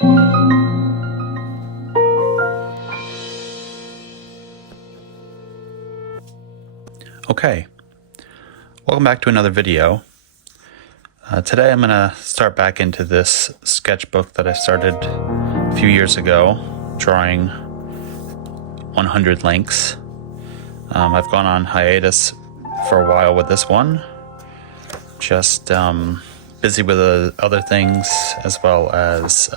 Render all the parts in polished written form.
Okay, welcome back to another video. Today I'm going to start back into this sketchbook that I started a few years ago, drawing 100 links. I've gone on hiatus for a while with this one, just busy with other things, as well as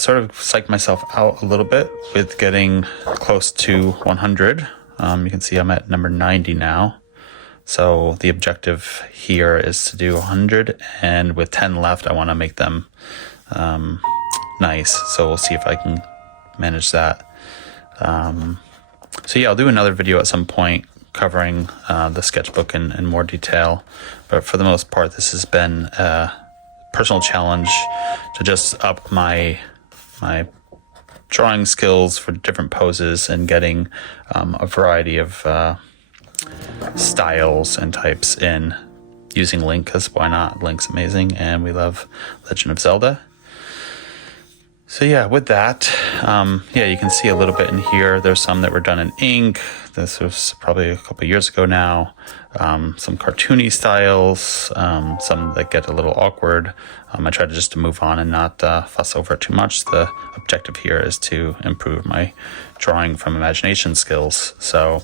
sort of psyched myself out a little bit with getting close to 100. You can see I'm at number 90 now. So the objective here is to do 100, and with 10 left, I want to make them nice. So we'll see if I can manage that. So yeah, I'll do another video at some point covering the sketchbook in more detail. But for the most part, this has been a personal challenge to just up my drawing skills for different poses and getting a variety of styles and types in using Link, because why not? Link's amazing, and we love Legend of Zelda. So yeah, with that, you can see a little bit in here. There's some that were done in ink. This was probably a couple years ago now. Some cartoony styles, some that get a little awkward. I try to just move on and not fuss over it too much. The objective here is to improve my drawing from imagination skills. So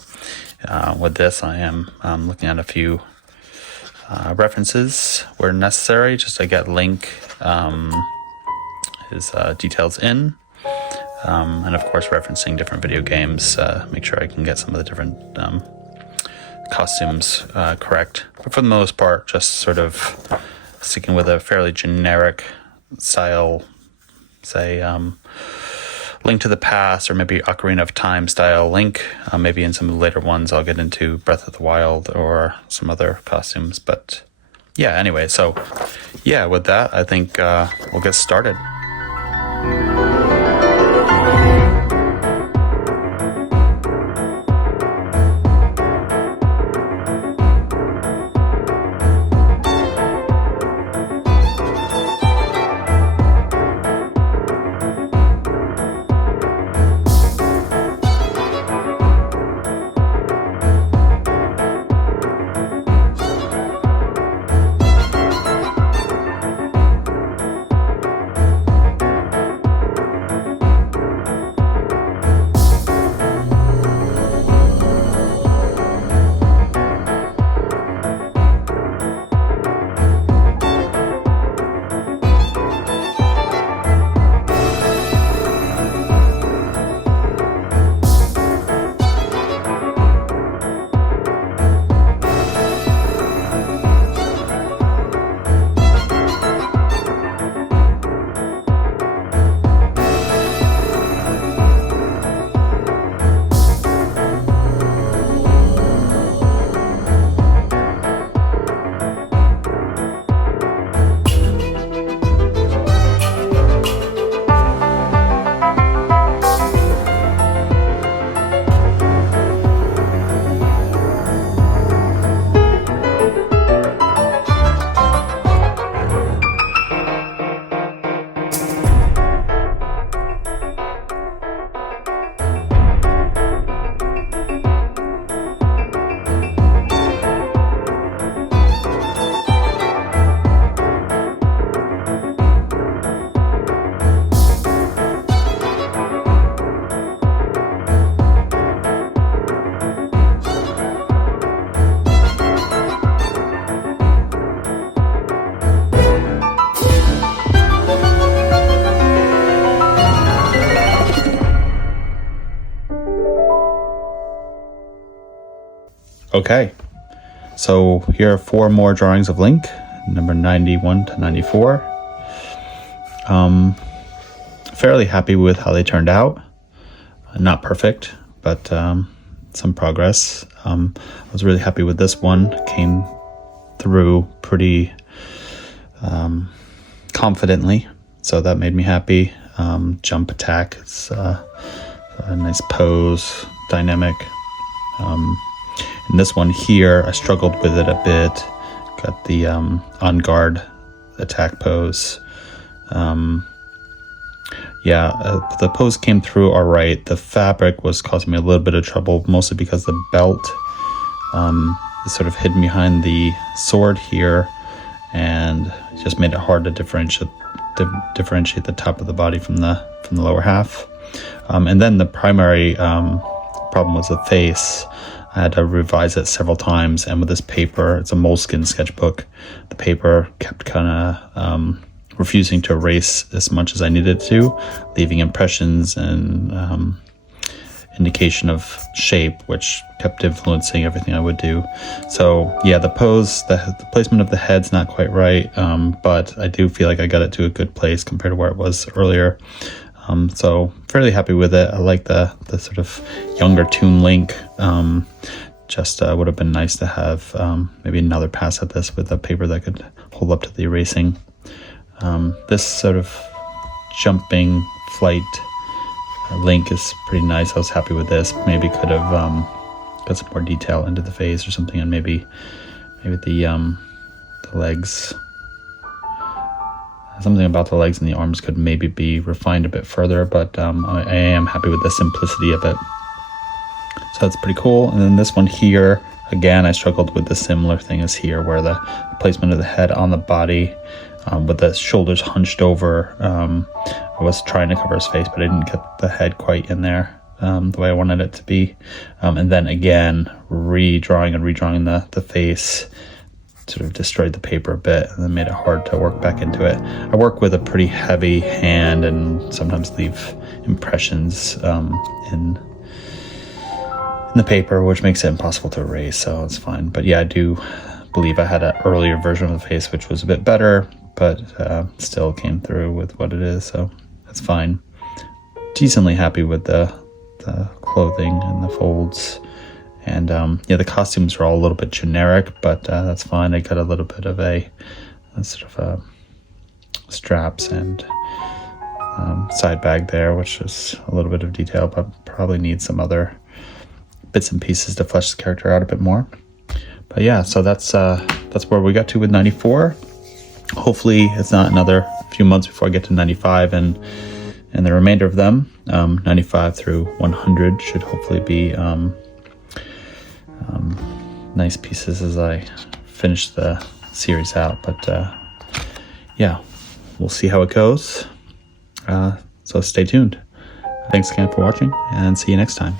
with this, I am looking at a few references where necessary, just to get Link his details in, and of course referencing different video games, make sure I can get some of the different costumes correct. But for the most part, just sort of sticking with a fairly generic style, say Link to the Past, or maybe Ocarina of Time style Link. Maybe in some of the later ones I'll get into Breath of the Wild or some other costumes. But yeah, anyway, so yeah, with that, I think we'll get started. Okay, so here are 4 more drawings of Link, number 91 to 94. Fairly happy with how they turned out. Not perfect, but some progress. I was really happy with this one. Came through pretty confidently, so that made me happy. Jump attack, it's a nice pose, dynamic. In this one here, I struggled with it a bit. Got the on guard attack pose. The pose came through all right. The fabric was causing me a little bit of trouble, mostly because the belt is sort of hidden behind the sword here, and it just made it hard to differentiate the top of the body from the lower half. And then the primary problem was the face. I had to revise it several times, and with this paper, it's a moleskin sketchbook, the paper kept kind of refusing to erase as much as I needed to, leaving impressions and indication of shape, which kept influencing everything I would do. So yeah, the pose, the placement of the head's not quite right, but I do feel like I got it to a good place compared to where it was earlier. So fairly happy with it. I like the sort of younger Toon Link. Just would have been nice to have maybe another pass at this with a paper that could hold up to the erasing. This sort of jumping flight Link is pretty nice. I was happy with this. Maybe could have got some more detail into the face or something, and maybe the legs. Something about the legs and the arms could maybe be refined a bit further, but I am happy with the simplicity of it. So that's pretty cool. And then this one here, again, I struggled with the similar thing as here, where the placement of the head on the body with the shoulders hunched over. I was trying to cover his face, but I didn't get the head quite in there the way I wanted it to be. And then again, redrawing the face sort of destroyed the paper a bit and then made it hard to work back into it. I work with a pretty heavy hand and sometimes leave impressions in the paper, which makes it impossible to erase, so it's fine. But yeah, I do believe I had an earlier version of the face which was a bit better, but still came through with what it is, so that's fine. Decently happy with the clothing and the folds. And the costumes are all a little bit generic, but that's fine. I got a little bit of a sort of straps and side bag there, which is a little bit of detail, but probably need some other bits and pieces to flesh the character out a bit more. But yeah, so that's where we got to with 94. Hopefully it's not another few months before I get to 95 and the remainder of them. 95 through 100 should hopefully be nice pieces as I finish the series out. But yeah, we'll see how it goes. So stay tuned. Thanks again for watching, and see you next time.